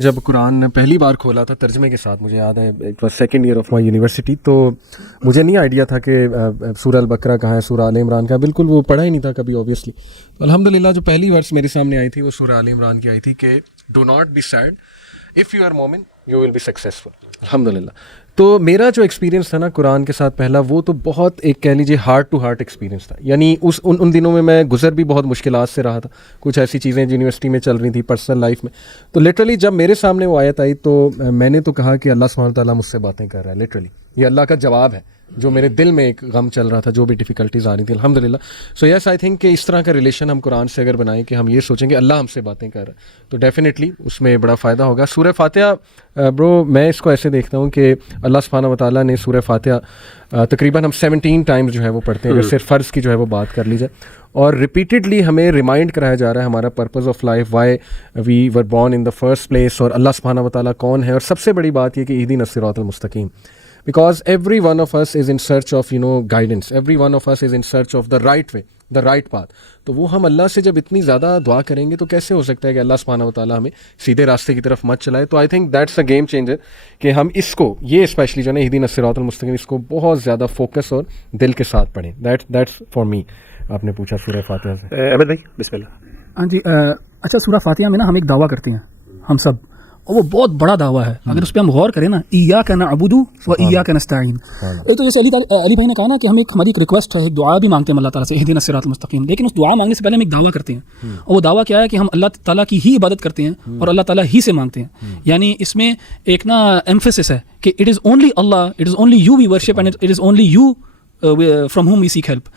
جب قرآن پہلی بار کھولا تھا ترجمے کے ساتھ، مجھے یاد ہے it was second year of my university, تو مجھے نہیں آئیڈیا تھا کہ سورہ البقرہ کہاں ہے، سورہ آل عمران کا، بالکل وہ پڑھا ہی نہیں تھا کبھی اوبیسلی. تو الحمدللہ جو پہلی ورس میرے سامنے آئی تھی وہ سورہ آل عمران کی آئی تھی کہ do not be sad if you are مومن یو ول بی سکسیزفل. الحمدللہ. تو میرا جو ایکسپیرینس تھا نا قرآن کے ساتھ پہلا، وہ تو بہت ایک کہہ لیجیے ہارٹ ٹو ہارٹ ایکسپیرینس تھا. یعنی ان دنوں میں گزر بھی بہت مشکلات سے رہا تھا، کچھ ایسی چیزیں یونیورسٹی میں چل رہی تھیں، پرسنل لائف میں. تو لٹرلی جب میرے سامنے وہ آیت آئی تو میں نے تو کہا کہ اللہ سبحانہ تعالیٰ مجھ سے باتیں کر رہا ہے. لٹرلی یہ اللہ کا جواب ہے جو میرے دل میں ایک غم چل رہا تھا، جو بھی ڈیفیکلٹیز آ رہی تھیں. الحمدللہ. سو یس آئی تھنک کہ اس طرح کا ریلیشن ہم قرآن سے اگر بنائیں کہ ہم یہ سوچیں کہ اللہ ہم سے باتیں کر رہا ہے تو ڈیفینیٹلی اس میں بڑا فائدہ ہوگا. سورہ فاتحہ برو میں اس کو ایسے دیکھتا ہوں کہ اللہ سبحانہ و تعالیٰ نے سورہ فاتحہ تقریباً ہم 17 ٹائمز جو ہے وہ پڑھتے ہیں، اگر صرف فرض کی جو ہے وہ بات کر لی جائے، اور ریپیٹیڈلی ہمیں ریمائنڈ کرایا جا رہا ہے ہمارا purpose of life, why we were born in the first place, اور اللہ سبحانہ و تعالیٰ کون ہے. اور سب سے بڑی بات یہ کہ اہدنا الصراط المستقیم. Because every one of us is in search of guidance. Every one of us is in search of the right way, the right path. تو وہ ہم اللہ سے جب اتنی زیادہ دعا کریں گے تو کیسے ہو سکتا ہے کہ اللہ سبحانہ و تعالیٰ ہمیں سیدھے راستے کی طرف مت چلائے. تو I think that's a game changer کہ ہم اس کو، یہ اسپیشلی جو ہے نا اہدنا الصراط المستقیم، اس کو بہت زیادہ فوکس اور دل کے ساتھ پڑھیں. That's for me. آپ نے پوچھا سورہ فاتحہ سے. احمد بھائی بسم اللہ. ہاں جی. اچھا، سورہ فاتحہ میں نا ہم ایک دعویٰ کرتے ہیں ہم سب، اور وہ بہت بڑا دعویٰ ہے. اگر اس پہ ہم غور کریں نا، ایاک نعبد و ایاک نستعین. ایک تو جیسے علی بھائی نے کہا نا کہ ہماری ایک ریکویسٹ ہے، دعا بھی مانگتے ہیں اللہ تعالیٰ سے اہدنا الصراط المستقیم، لیکن اس دعا مانگنے سے پہلے ہم ایک دعویٰ کرتے ہیں، اور وہ دعویٰ کیا ہے کہ ہم اللہ تعالیٰ کی ہی عبادت کرتے ہیں اور اللہ تعالیٰ ہی سے مانگتے ہیں. یعنی اس میں ایک نا ایمفیسس ہے کہ اٹ از اونلی اللہ، it is only you we worship and it is only you from whom we seek help.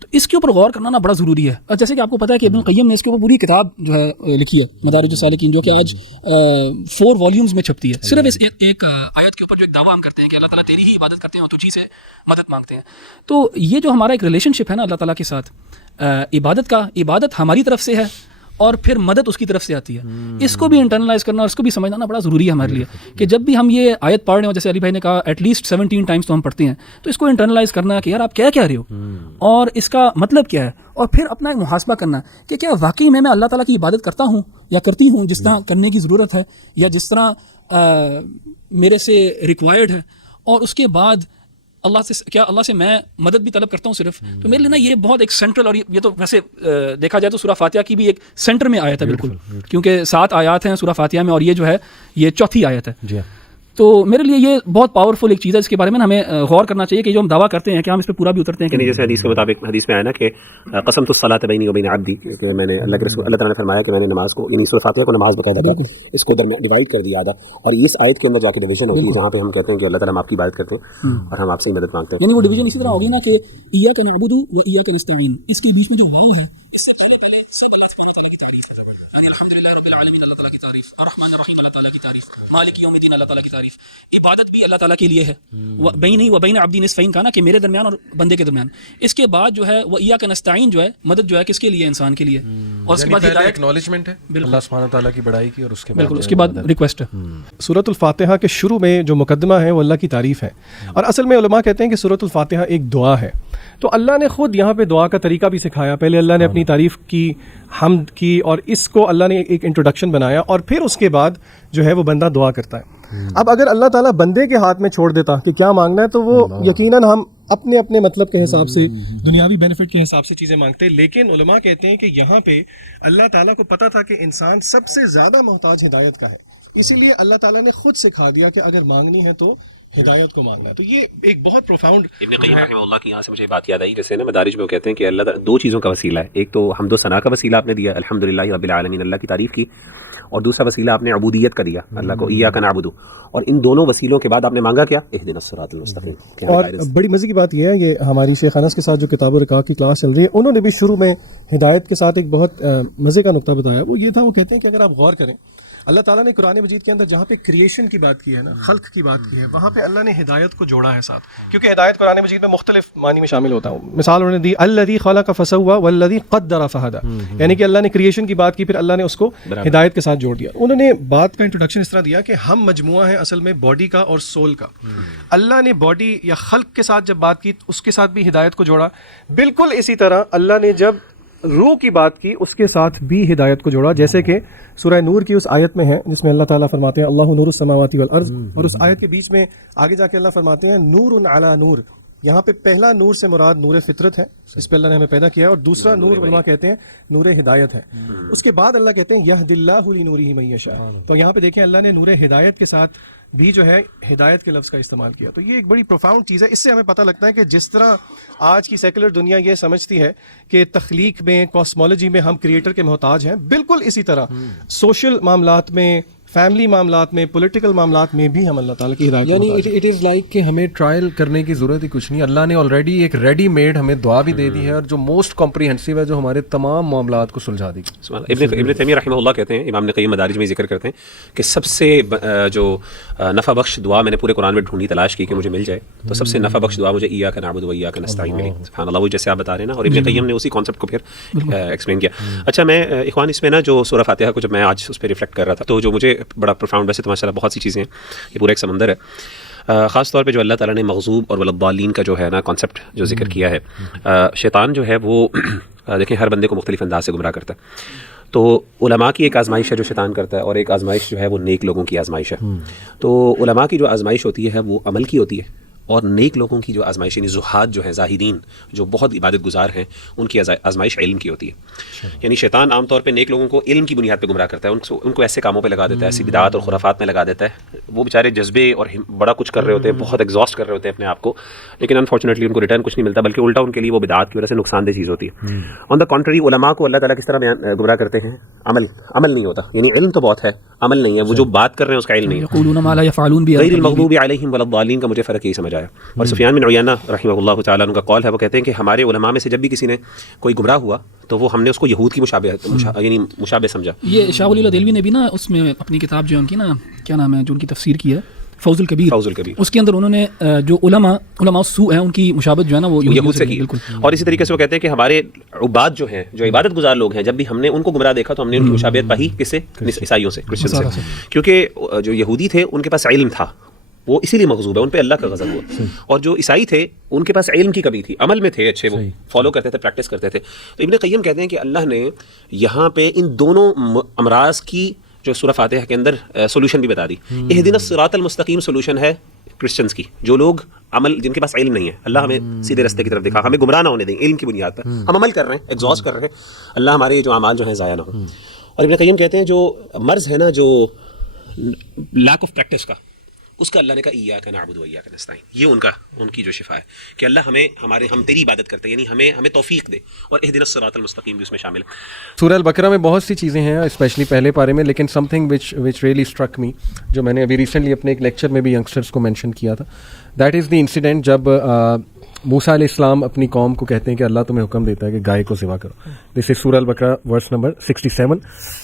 تو اس کے اوپر غور کرنا نا بڑا ضروری ہے. اور جیسے کہ آپ کو پتہ ہے کہ ابن القیم نے اس کے اوپر پوری کتاب جو ہے لکھی ہے، مدارج السالکین، جو کہ آج 4 والیومز میں چھپتی ہے. صرف اس ایک آیت کے اوپر جو ایک دعویٰ ہم کرتے ہیں کہ اللہ تعالیٰ تیری ہی عبادت کرتے ہیں اور تجھی سے مدد مانگتے ہیں. تو یہ جو ہمارا ایک ریلیشن شپ ہے نا اللہ تعالیٰ کے ساتھ، عبادت ہماری طرف سے ہے اور پھر مدد اس کی طرف سے آتی ہے. اس کو بھی انٹرنلائز کرنا اور اس کو بھی سمجھنا بڑا ضروری ہے ہمارے لیے کہ جب بھی ہم یہ آیت پڑھ رہے ہوں، جیسے علی بھائی نے کہا ایٹ لیسٹ 17 ٹائمز تو ہم پڑھتے ہیں، تو اس کو انٹرنلائز کرنا کہ یار آپ کیا کہہ رہے ہو اور اس کا مطلب کیا ہے، اور پھر اپنا ایک محاسبہ کرنا کہ کیا واقعی میں اللہ تعالیٰ کی عبادت کرتا ہوں یا کرتی ہوں جس طرح کرنے کی ضرورت ہے یا جس طرح میرے سے ریکوائرڈ ہے، اور اس کے بعد اللہ سے میں مدد بھی طلب کرتا ہوں صرف. تو میرے لیے نا یہ بہت ایک سینٹرل، اور یہ تو ویسے دیکھا جائے تو سورہ فاتحہ کی بھی ایک سینٹر میں آیت ہے بالکل، کیونکہ 7 آیات ہیں سورہ فاتحہ میں اور یہ جو ہے یہ 4تھی آیت ہے. تو میرے لیے یہ بہت پاورفل ایک چیز ہے، اس کے بارے میں ہمیں غور کرنا چاہیے کہ جو ہم دعویٰ کرتے ہیں کہ ہم اس پہ پورا بھی اترتے ہیں. کہ جیسے حدیث کے مطابق حدیث میں آیا نا کہ قسمت الصلاۃ بینی و بین عبدی، کہ میں نے اللہ تعالیٰ نے فرمایا کہ میں نے نماز کو، یعنی سورہ فاتحہ کو نماز باقاعدہ اس کو ڈیوائڈ کر دیا تھا، اور اس آیت کے اندر جا کے ڈویژن ہوتی ہے جہاں پہ ہم کہتے ہیں کہ اللہ تعالیٰ ہم آپ کی عبادت کرتے ہیں اور ہم آپ سے مدد مانگتے ہیں. یعنی وہ ڈویژن اسی طرح ہوگی نا کہ ایاک نعبد و ایاک نستعین، اس کے بیچ میں جو واو ہے، اس سے پہلے سب اللہ سبحانہ تعالیٰ کی تعریف ہے، الحمدللہ رب العالمین اللہ تعالیٰ کی تعریف، الرحمن الرحیم اللہ تعالیٰ کی تعریف، مالک یوم الدین اللہ تعالیٰ کی تعریف. عبادت بھی اللہ تعالیٰ کے لیے ہے، بینی و بین عبدی نصفین کا نا کہ میرے درمیان اور بندے کے درمیان. اس کے بعد جو ہے وہ ایاک نستعین جو ہے مدد جو ہے کس کے لیے، انسان کے لیے. اور اس کے بعد ہدایت، ایکنالجمنٹ ہے اللہ سبحانہ تعالیٰ کی بڑائی کی، اور اس کے بعد بالکل اس کے بعد ریکویسٹ ہے. سورۃ الفاتحہ کے شروع میں جو مقدمہ ہے وہ اللہ کی تعریف ہے، اور اصل میں علماء کہتے ہیں کہ سورۃ الفاتحہ ایک دعا ہے. تو اللہ نے خود یہاں پہ دعا کا طریقہ بھی سکھایا. پہلے اللہ نے اپنی تعریف کی، حمد کی، اور اس کو اللہ نے ایک انٹروڈکشن بنایا، اور پھر اس کے بعد جو ہے وہ بندہ دعا کرتا ہے. اب اگر اللہ تعالیٰ بندے کے ہاتھ میں چھوڑ دیتا کہ کیا مانگنا ہے، تو وہ یقیناً ہم اپنے مطلب کے حساب سے، دنیاوی بینیفٹ کے حساب سے چیزیں مانگتے ہیں. لیکن علماء کہتے ہیں کہ یہاں پہ اللہ تعالیٰ کو پتہ تھا کہ انسان سب سے زیادہ محتاج ہدایت کا ہے، اسی لیے اللہ تعالیٰ نے خود سکھا دیا کہ اگر مانگنی ہے تو ہدایت کو مانگنا ہے. تو یہ ایک بہت پروفاؤنڈ. ابن قیم رحمہ اللہ کی یہاں سے مجھے بات یاد آئی، جیسے نا مدارج میں وہ کہتے ہیں کہ اللہ 2 چیزوں کا وسیلہ ہے. ایک تو حمد و ثنا کا وسیلہ آپ نے دیا، الحمدللہ رب العالمین اللہ کی تعریف کی، اور دوسرا وسیلہ آپ نے عبودیت کا دیا، اللہ کو ایاک نعبد. اور ان دونوں وسیلوں کے بعد آپ نے مانگا کیا؟ اہدنا الصراط المستقیم. اور بڑی مزے کی بات یہ ہے، یہ ہماری شیخ انس کے ساتھ جو کتاب و رکاع کی کلاس چل رہی ہے، انہوں نے بھی شروع میں ہدایت کے ساتھ ایک بہت مزے کا نقطہ بتایا. وہ یہ تھا، وہ کہتے ہیں کہ اگر آپ غور کریں، اللہ تعالیٰ نے قرآن مجید کے اندر جہاں پہ کریشن کی بات کی ہے نا، خلق کی بات کی ہے، وہاں پہ اللہ نے ہدایت کو جوڑا ہے ساتھ، کیونکہ ہدایت قرآن مجید میں مختلف معنی میں شامل ہوتا ہے. مثال انہوں نے دی الذی خلق فسوى والذی قدر فہدى، یعنی کہ اللہ نے کریشن کی بات کی، پھر اللہ نے اس کو ہدایت کے ساتھ جوڑ دیا. انہوں نے بات کا انٹروڈکشن اس طرح دیا کہ ہم مجموعہ ہیں اصل میں باڈی کا اور سول کا. اللہ نے باڈی یا خلق کے ساتھ جب بات کی، اس کے ساتھ بھی ہدایت کو جوڑا. بالکل اسی طرح اللہ نے جب روح کی بات کی اس کے ساتھ بھی ہدایت کو جوڑا، جیسے کہ سورہ نور کی اس آیت میں ہے جس میں اللہ تعالیٰ فرماتے ہیں اللہ نور السماوات والارض، اور اس آیت کے بیچ میں آگے جا کے اللہ فرماتے ہیں نور علی نور. یہاں پہ پہلا نور سے مراد نور فطرت ہے، اس پہ اللہ نے ہمیں پیدا کیا، اور دوسرا نور علماء کہتے ہیں نور ہدایت ہے. اس کے بعد اللہ کہتے ہیں یہد اللہ لنورہ من یشاء. تو یہاں پہ دیکھیں اللہ نے نور ہدایت کے ساتھ بھی جو ہے ہدایت کے لفظ کا استعمال کیا. تو یہ ایک بڑی پروفاؤنڈ چیز ہے. اس سے ہمیں پتہ لگتا ہے کہ جس طرح آج کی سیکولر دنیا یہ سمجھتی ہے کہ تخلیق میں، کاسمولوجی میں ہم کریٹر کے محتاج ہیں، بالکل اسی طرح سوشل معاملات میں، فیملی معاملات میں، پولیٹیکل معاملات میں بھی ہم اللہ تعالیٰ کی ہدایت. یعنی اٹ از لائک کہ ہمیں ٹرائل کرنے کی ضرورت ہی کچھ نہیں، اللہ نے آلریڈی ایک ریڈی میڈ ہمیں دعا بھی دے دی ہے، اور جو موسٹ کمپریہنسو ہے، جو ہمارے تمام معاملات کو سلجھا دی. ابن تیمیہ رحمہ اللہ کہتے ہیں، امام ابن قیم مدارج میں ذکر کرتے ہیں کہ سب سے جو نفع بخش دعا میں نے پورے قرآن میں ڈھونڈی تلاش کی کہ مجھے مل جائے، تو سب سے نفع بخش دعا مجھے ایاک نعبد و ایاک نستعین ملی. سبحان اللہ، وہ جیسے آپ بتا رہے ہیں نا، اور ابن قیم نے اسی کانسیپٹ کو پھر ایکسپلین کیا. اچھا میں اخوان اس میں نا جو سورہ فاتحہ کو جب میں آج اس پہ ریفلیکٹ کر رہا تھا، تو جو مجھے بڑا پروفاؤنڈ، ویسے تو ماشاء اللہ بہت سی چیزیں ہیں، یہ پورا ایک سمندر ہے. خاص طور پہ جو اللہ تعالیٰ نے مغضوب اور والضالین کا جو ہے نا کانسیپٹ جو ذکر کیا ہے، شیطان جو ہے وہ دیکھیں ہر بندے کو مختلف انداز سے گمراہ کرتا ہے. تو علماء کی ایک آزمائش ہے جو شیطان کرتا ہے، اور ایک آزمائش جو ہے وہ نیک لوگوں کی آزمائش ہے. تو علماء کی جو آزمائش ہوتی ہے وہ عمل کی ہوتی ہے، اور نیک لوگوں کی جو آزمائش یعنی زہاد جو ہیں، زاہدین جو بہت عبادت گزار ہیں، ان کی آزمائش علم کی ہوتی ہے. یعنی شیطان عام طور پہ نیک لوگوں کو علم کی بنیاد پہ گمراہ کرتا ہے، ان کو ایسے کاموں پہ لگا دیتا ہے، ایسی بدعات اور خرافات میں لگا دیتا ہے. وہ بیچارے جذبے اور بڑا کچھ کر رہے ہوتے ہیں، بہت ایگزاسٹ کر رہے ہوتے ہیں اپنے آپ کو، لیکن انفارچونیٹلی ان کو ریٹرن کچھ نہیں ملتا، بلکہ الٹا ان کے لیے وہ بدعات کی وجہ سے نقصان دہ چیز ہوتی ہے. آن دا کنٹری علماء کو اللہ تعالیٰ کس طرح گمراہ کرتے ہیں؟ عمل نہیں ہوتا، یعنی علم تو بہت ہے، عمل نہیں ہے. وہ جو بات کر رہے ہیں اس کا علم نہیں ہے. یقولون ما لا یفعلون غیر المغضوب علیہم ولا الضالین کا مجھے فرق یہی سمجھ آیا. اور سفیان بن عیینہ رحمہ اللہ تعالیٰ عنہ کا قول ہے، وہ کہتے ہیں کہ ہمارے علماء میں سے جب بھی کسی نے کوئی گمراہ ہوا تو وہ ہم نے اس کو یہود کی یعنی مشابہ سمجھا. یہ شاہ ولی اللہ دہلوی نے بھی نا اس میں اپنی کتاب جو ان کی نا کیا نام ہے جو ان کی تفسیر کی ہے، فوز الکبیر، اس کے اندر انہوں نے جو علماء السوء ہیں ان کی مشابہت جو ہے نا وہ یہود سے کی. اور اسی طریقے سے وہ کہتے ہیں کہ ہمارے عباد جو ہیں، جو عبادت گزار لوگ ہیں، جب بھی ہم نے ان کو گمراہ دیکھا تو ہم نے ان کی مشابہت پائی کس سے؟ عیسائیوں سے، کرسچن سے. کیونکہ جو یہودی تھے ان کے پاس علم تھا، وہ اسی لیے مغضوب ہے، ان پہ اللہ کا غضب ہوا. اور جو عیسائی تھے ان کے پاس علم کی کمی تھی، عمل میں تھے اچھے، وہ فالو کرتے تھے، پریکٹس کرتے تھے. تو ابن قیم کہتے ہیں کہ اللہ نے یہاں پہ ان دونوں امراض کی جو سورہ فاتحہ کے اندر سولوشن بھی بتا دی. اہدنا الصراط المستقیم سولوشن ہے کرسچنس کی، جو لوگ عمل، جن کے پاس علم نہیں ہے، اللہ ہمیں سیدھے راستے کی طرف دکھا، ہمیں گمراہ نہ ہونے دیں علم کی بنیاد پر. ہم عمل کر رہے ہیں، ایگزاسٹ کر رہے ہیں، اللہ ہمارے جو اعمال جو ہیں ضائع نہ ہوں. اور ابن قیم کہتے ہیں جو مرض ہے نا، جو لیک آف پریکٹس کا، اس کا اللہ نے کہا ایاک نعبد و ایاک نستعین. یہ ان کی جو شفا ہے کہ اللہ ہم تیری عبادت کرتے ہیں، یعنی ہمیں توفیق دے. اور اہدنا الصراط المستقیم بھی اس میں شامل ہے. سورہ البقرہ میں بہت سی چیزیں ہیں، اسپیشلی پہلے پارے میں، لیکن some thing which really struck me, جو میں نے ابھی ریسنٹلی اپنے ایک لیکچر میں بھی ینگسٹرس کو مینشن کیا تھا، دیٹ از دی انسیڈنٹ جب موسیٰ علیہ السلام اپنی قوم کو کہتے ہیں کہ اللہ تمہیں حکم دیتا ہے کہ گائے کو ذبح کرو. دس از سورہ البقرہ ورس نمبر 67.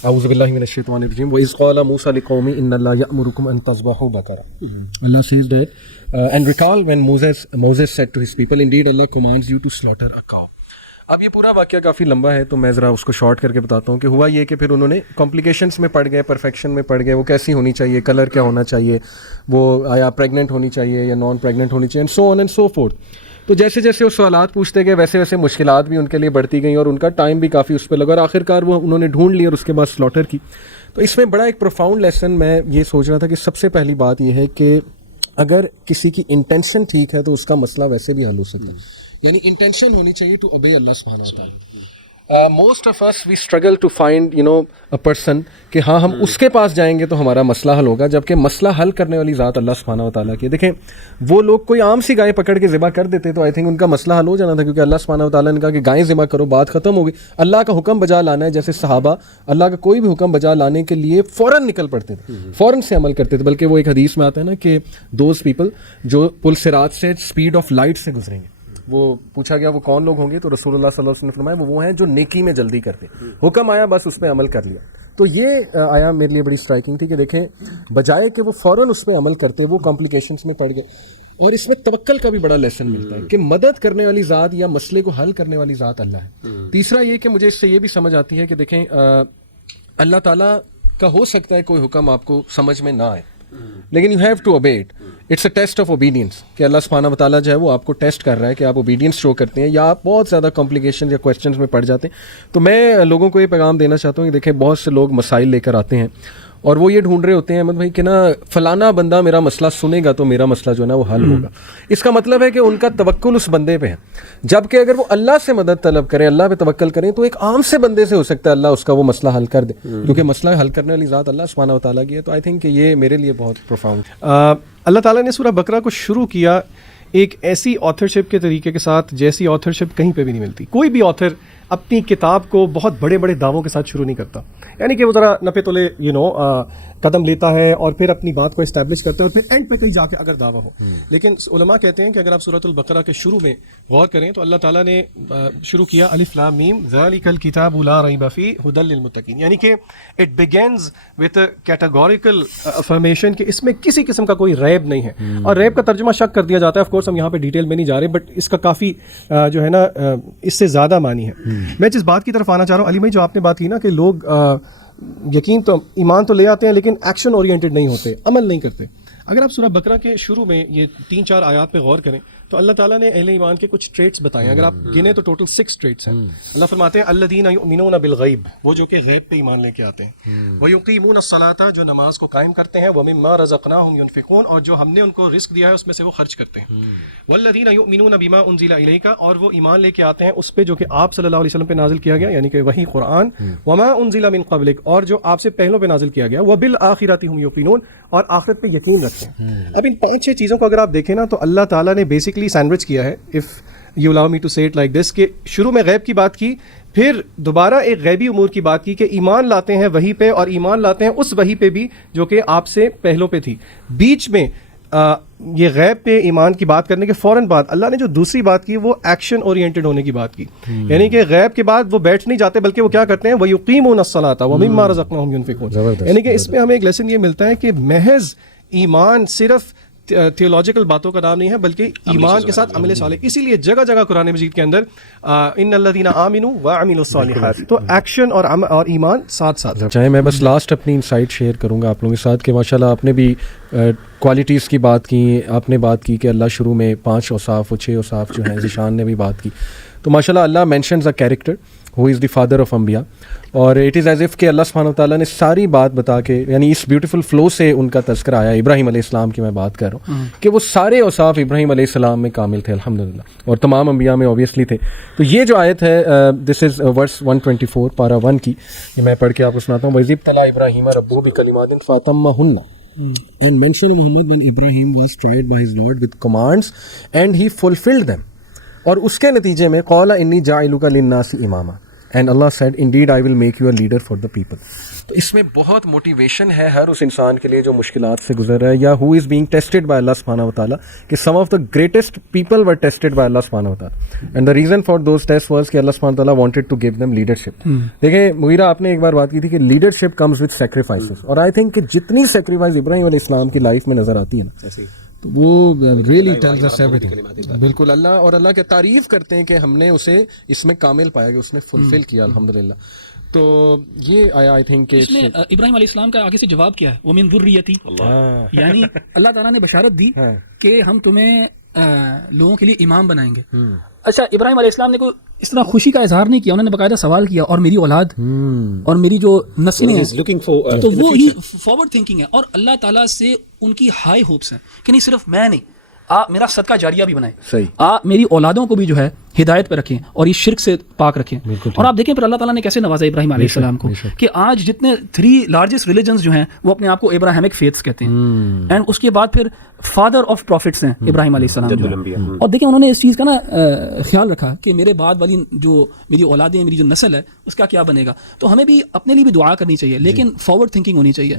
اعوذ باللہ من الشیطان الرجیم. وَإِذْ قَالَ مُوسَىٰ لِقَوْمِهِ إِنَّ اللَّهَ يَأْمُرُكُمْ أَن تَذْبَحُوا بَقَرَةً. Allah says that and recall when Moses said to his people, indeed Allah commands you to slaughter a cow. اب یہ پورا واقعہ کافی لمبا ہے تو میں ذرا اس کو شارٹ کر کے بتاتا ہوں کہ ہوا یہ کہ پھر انہوں نے کمپلیکیشنس میں پڑ گئے، پرفیکشن میں پڑ گئے، وہ کیسی ہونی چاہیے، کلر کیا ہونا چاہیے، وہ آیا پریگننٹ ہونی چاہیے یا نان پریگننٹ ہونی چاہیے، and so on and so forth. تو جیسے جیسے وہ سوالات پوچھتے گئے ویسے ویسے مشکلات بھی ان کے لیے بڑھتی گئیں، اور ان کا ٹائم بھی کافی اس پہ لگا، اور آخر کار وہ انہوں نے ڈھونڈ لی اور اس کے بعد سلاٹر کی. تو اس میں بڑا ایک پروفاؤنڈ لیسن میں یہ سوچ رہا تھا کہ سب سے پہلی بات یہ ہے کہ اگر کسی کی انٹینشن ٹھیک ہے تو اس کا مسئلہ ویسے بھی حل ہو سکتا ہے. یعنی انٹینشن ہونی چاہیے ٹو اوبے اللہ سبحانہ و تعالیٰ. Most of us we struggle to find a person کہ ہاں ہم اس کے پاس جائیں گے تو ہمارا مسئلہ حل ہوگا، جبکہ مسئلہ حل کرنے والی ذات اللہ سبحانہ و تعالیٰ کی. دیکھیں وہ لوگ کوئی عام سی گائے پکڑ کے ذبح کر دیتے تو آئی تھنک ان کا مسئلہ حل ہو جانا تھا، کیونکہ اللہ سبحانہ و تعالیٰ نے کہا کہ گائیں ذبح کرو، بات ختم ہو گئی. اللہ کا حکم بجا لانا ہے، جیسے صحابہ اللہ کا کوئی بھی حکم بجا لانے کے لیے فوراً نکل پڑتے تھے، فوراً سے عمل کرتے تھے. بلکہ وہ ایک حدیث میں آتا ہے نا کہ دوز پیپل جو پل صراط سے اسپیڈ آف لائٹ سے گزریں گے. وہ پوچھا گیا وہ کون لوگ ہوں گے، تو رسول اللہ صلی اللہ علیہ وسلم نے فرمایا وہ ہیں جو نیکی میں جلدی کرتے، حکم آیا بس اس پہ عمل کر لیا. تو یہ آیا میرے لیے بڑی اسٹرائکنگ تھی کہ دیکھیں بجائے کہ وہ فوراً اس پہ عمل کرتے وہ کمپلیکیشنس میں پڑ گئے. اور اس میں توکل کا بھی بڑا لیسن ملتا ہے کہ مدد کرنے والی ذات یا مسئلے کو حل کرنے والی ذات اللہ ہے. تیسرا یہ کہ مجھے اس سے یہ بھی سمجھ آتی ہے کہ دیکھیں اللہ تعالیٰ کا ہو سکتا ہے کوئی حکم آپ کو سمجھ میں نہ آئے، لیکن you have to obey it. It's a test of obedience کہ اللہ سبحانہ و تعالیٰ جو ہے وہ آپ کو ٹیسٹ کر رہا ہے کہ آپ اوبیڈینس شو کرتے ہیں یا آپ بہت زیادہ کمپلیکیشن یا کویسچنز میں پڑ جاتے ہیں. تو میں لوگوں کو یہ پیغام دینا چاہتا ہوں کہ دیکھیں بہت سے لوگ مسائل لے کر آتے ہیں اور وہ یہ ڈھونڈ رہے ہوتے ہیں احمد بھائی کہ نا فلانا بندہ میرا مسئلہ سنے گا تو میرا مسئلہ جو ہے نا وہ حل ہوگا. اس کا مطلب ہے کہ ان کا توکل اس بندے پہ ہے, جبکہ اگر وہ اللہ سے مدد طلب کریں, اللہ پہ توکل کریں, تو ایک عام سے بندے سے ہو سکتا ہے اللہ اس کا وہ مسئلہ حل کر دے, کیونکہ مسئلہ حل کرنے والی ذات اللہ سبحانہ و تعالیٰ کی ہے. تو آئی تھنک کہ یہ میرے لیے بہت پروفاؤنڈ. اللہ تعالیٰ نے سورہ بقرہ کو شروع کیا ایک ایسی آتھرشپ کے طریقے کے ساتھ جیسی آتھرشپ کہیں پہ بھی نہیں ملتی. کوئی بھی آتھر اپنی کتاب کو بہت بڑے بڑے دعووں کے ساتھ شروع نہیں کرتا, یعنی کہ وہ ذرا نپے تلے قدم لیتا ہے اور پھر اپنی بات کو اسٹیبلش کرتا ہے اور پھر اینڈ پہ کہیں جا کے اگر دعویٰ ہو. لیکن علماء کہتے ہیں کہ اگر آپ سورۃ البقرہ کے شروع میں غور کریں تو اللہ تعالیٰ نے شروع کیا الف لام میم ذالک الکتاب لا ریب فیہ ھدی للمتقین, یعنی کہ it begins with categorical affirmation کہ اس میں کسی قسم کا کوئی ریب نہیں ہے. اور ریب کا ترجمہ شک کر دیا جاتا ہے. آف کورس ہم یہاں پہ ڈیٹیل میں نہیں جا رہے, بٹ اس کا کافی جو ہے نا اس سے زیادہ معنی ہے. میں جس بات کی طرف آنا چاہ رہا ہوں علی بھائی, جو آپ نے بات کی نا کہ لوگ یقین تو ایمان تو لے آتے ہیں لیکن ایکشن اورینٹڈ نہیں ہوتے, عمل نہیں کرتے. اگر آپ سورہ بقرہ کے شروع میں یہ 3-4 آیات پہ غور کریں تو اللہ تعالیٰ نے اہل ایمان کے کچھ ٹریٹس بتائے ہیں. اگر آپ گنے تو ٹوٹل 6 ٹریٹس ہیں. اللہ فرماتے ہیں الذین یؤمنون بالغیب, وہ جو کہ غیب پہ ایمان لے کے آتے ہیں, ویقیمون الصلاۃ, جو نماز کو قائم کرتے ہیں, ومما رزقناہم ینفقون, اور جو ہم نے ان کو رزق دیا ہے اس میں سے وہ خرچ کرتے ہیں, والذین یؤمنون بما انزل الیک, اور وہ ایمان لے کے آتے ہیں اس پہ جو کہ آپ صلی اللہ علیہ وسلم پہ نازل کیا گیا, یعنی کہ وہی قرآن, وما انزل من قبلک, اور جو آپ سے پہلوں پہ نازل کیا گیا, وبالآخرۃ ہم یوقنون, اور آخرت پہ یقین رکھتے ہیں. اب ان 5-6 چیزوں کو اگر آپ دیکھیں نا تو اللہ تعالیٰ نے بیسکلی سینڈوچ کیا ہے, if you allow me to say it like this, کہ شروع میں غیب کی بات کی, پھر دوبارہ ایک غیبی امور کی بات کی کہ ایمان لاتے ہیں وہی پہ, اور ایمان لاتے ہیں اس وہی پہ بھی جو کہ آپ سے پہلوں پہ تھی. بیچ میں یہ غیب پہ ایمان کی بات کرنے کے فوراً بعد اللہ نے جو دوسری بات کی وہ ایکشن اورینٹڈ ہونے کی بات کی, یعنی کہ غیب کے بعد وہ بیٹھ نہیں جاتے بلکہ وہ کیا کرتے ہیں, وَيُقِيمُونَ الصَّلَاةَ وَمِمَّا رَزَقْنَاهُمْ يُنْفِقُونَ. یعنی کہ اس میں ہمیں ایک لیسن یہ ملتا ہے کہ محض ایمان صرف تھیولوجیکل باتوں کا نام نہیں ہے بلکہ ایمان کے ساتھ عمل صالح. اسی لیے جگہ جگہ قرآن مجید کے اندر ان الذین آمنوا وعملوا الصالحات, تو ایکشن اور ایمان ساتھ ساتھ. چاہے میں بس لاسٹ اپنی انسائٹ شیئر کروں گا آپ لوگوں کے ساتھ کہ ماشاءاللہ آپ نے بھی کوالٹیز کی بات کی, آپ نے بات کی کہ اللہ شروع میں 5 اوصاف و 6 اوصاف جو ہیں, ذیشان نے بھی بات کی. تو ماشاءاللہ اللہ mentions a character who is the father of انبیاء, اور اٹ از ایز اف کہ اللہ سبحانہ وتعالیٰ نے ساری بات بتا کے, یعنی اس بیوٹیفل فلو سے ان کا تذکرہ آیا. ابراہیم علیہ السلام کی میں بات کر رہا ہوں کہ وہ سارے اوصاف ابراہیم علیہ السلام میں کامل تھے الحمدللہ, اور تمام انبیاء میں اوبیسلی تھے. تو یہ جو آیت ہے دس از ورس 124 پارہ 1 کی, یہ میں پڑھ کے آپ کو سناتا ہوں. وَإِذِ ابْتَلَىٰ إِبْرَاهِيمَ رَبُّهُ بِكَلِمَاتٍ فَأَتَمَّهُنَّ, and mention Muhammad when Ibrahim was tried by his Lord with commands and he fulfilled them. اور اس کے نتیجے میں قَالَ إِنِّي جَاعِلُكَ لِلنَّاسِ إِمَامًا, and Allah said indeed I will make you a leader for the people. تو اس میں بہت موٹیویشن ہے ہر اس انسان کے لیے جو مشکلات سے گزر رہا ہے یا who is being tested by Allah subhanahu wa ta'ala, کہ some of the greatest people were tested by Allah subhanahu wa ta'ala, and the reason for those tests was کہ Allah subhanahu wa ta'ala wanted to give them leadership. دیکھیں مغیرہ, آپ نے ایک بار بات کی تھی کہ leadership comes with sacrifices, اور I think کہ جتنی sacrifice ابراہیم علیہ السلام کی لائف میں نظر آتی ہے نا, تو وہ ریئلی ٹیلز اس ایوری تھنگ. بالکل, اللہ اور اللہ کی تعریف کرتے ہیں کہ ہم نے اسے اس میں کامل پایا, کہ اس نے فلفل کیا الحمدللہ. تو یہ آیا آئی تھنک کہ اس میں ابراہیم علیہ السلام کا آگے سے جواب کیا ہے, وَمِن ذُرِّيَّتِي, یعنی اللہ تعالیٰ نے بشارت دی کہ ہم تمہیں لوگوں کے لیے امام بنائیں گے. اچھا, ابراہیم علیہ السلام نے کوئی اس طرح خوشی کا اظہار نہیں کیا, انہوں نے باقاعدہ سوال کیا, اور میری اولاد اور میری جو نسلیں ہیں, تو وہ ہی فارورڈ تھنکنگ ہے, اور اللہ تعالیٰ سے ان کی ہائی ہوپس ہیں کہ نہیں صرف میں نہیں, میرا صدقہ جاریہ بھی بنائیں, میری اولادوں کو بھی جو ہے ہدایت پہ رکھیں اور اس شرک سے پاک رکھیں. اور آپ دیکھیں پھر اللہ تعالیٰ نے کیسے نوازا ابراہیم علیہ السلام کو, کہ آج جتنے 3 لارجسٹ ریلیجنز جو ہیں وہ اپنے آپ کو ابراہیمک فیتھس کہتے ہیں, اینڈ اس کے بعد پھر فادر آف پروفٹس ہیں ابراہیم علیہ السلام. اور دیکھیں انہوں نے اس چیز کا نا خیال رکھا کہ میرے بعد والی جو میری اولادیں ہیں, میری جو نسل ہے, اس کا کیا بنے گا. تو ہمیں بھی اپنے لیے بھی دعا کرنی چاہیے, لیکن فارورڈ تھنکنگ ہونی چاہیے.